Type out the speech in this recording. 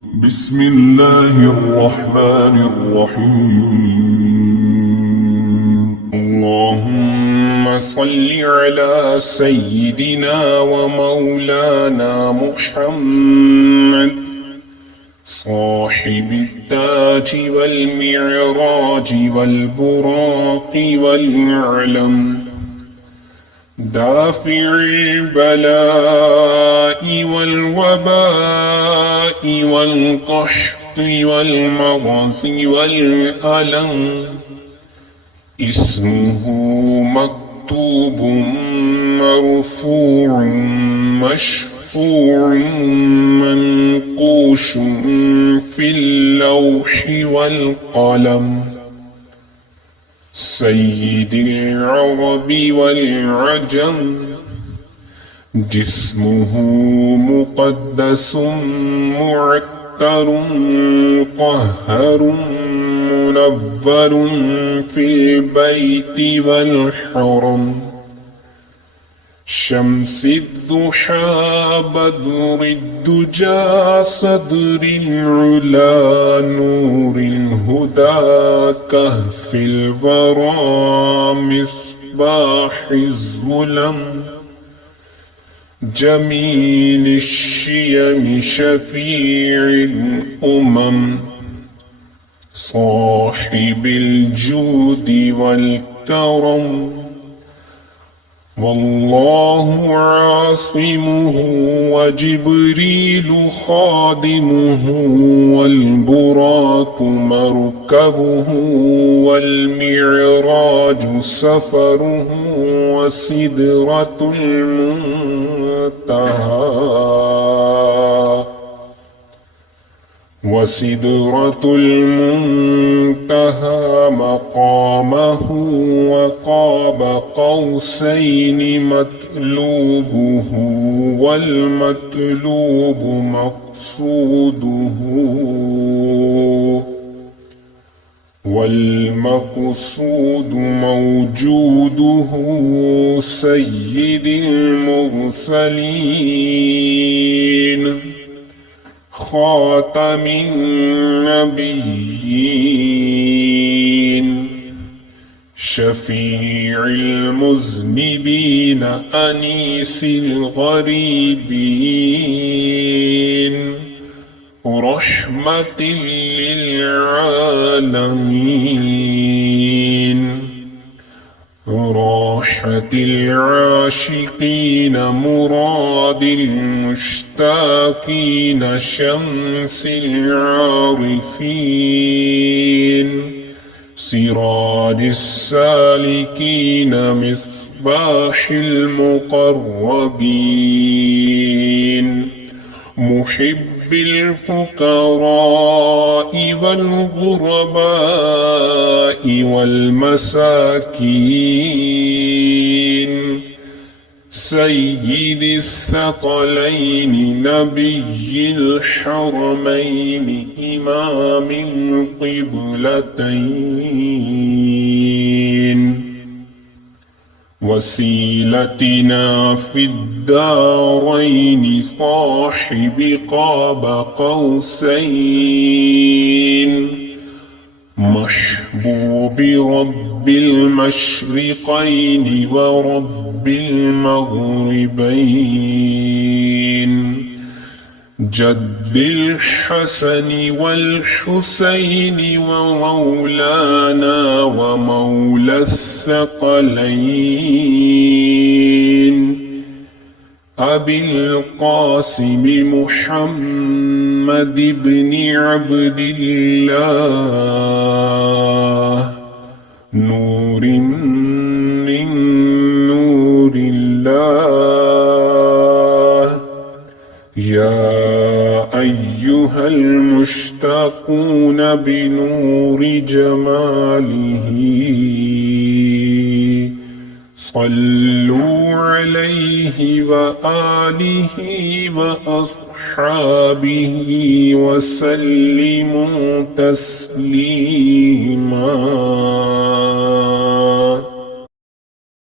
بسم الله الرحمن الرحيم. اللهم صل على سيدنا ومولانا محمد صاحب التاج والمعراج والبراق والعلم، دافع البلاء والوباء والقحط والمغص والألم. اسمه مكتوب مرفوع مشفوع منقوش في اللوح والقلم. سيد العرب والعجم، جسمه مقدس معتر قهر منور في البيت والحرم. شمس الضحى بدر الدجى صدر العلا نور الهدى كهف الورى مصباح الظلم. جميل الشيم شفيع الأمم، صاحب الجود والكرم. والله عاصمه وجبريل خادمه، والبراق مركبه والمعراج سفره، وسدرة المنتهى مقامه. وقاب قوسين مطلوبه، والمطلوب مقصوده، والمقصود موجوده. سيد المرسلين خاتم النبيين، شفيع المذنبين أنيس الغريبين، رحمة للعالمين. راحة العاشقين مراد المشتاقين، شمس العارفين، سراج السالكين، مصباح المقربين. محب الفقراء والغرباء والمساكين. سيد الثقلين نبي الحرمين، إمام القبلتين. وسيلتنا في الدارين، صاحب قاب قوسين. محبوب رب المشرقين ورب المغربين. جد الحسن والحسين ومولانا ومولى الثقلين. أبي القاسم محمد بن عبد الله، نور من نور الله. يا أيها المشتاقون بنور جماله، صلوا عليه وآله وأصحابه وسلموا تسليما.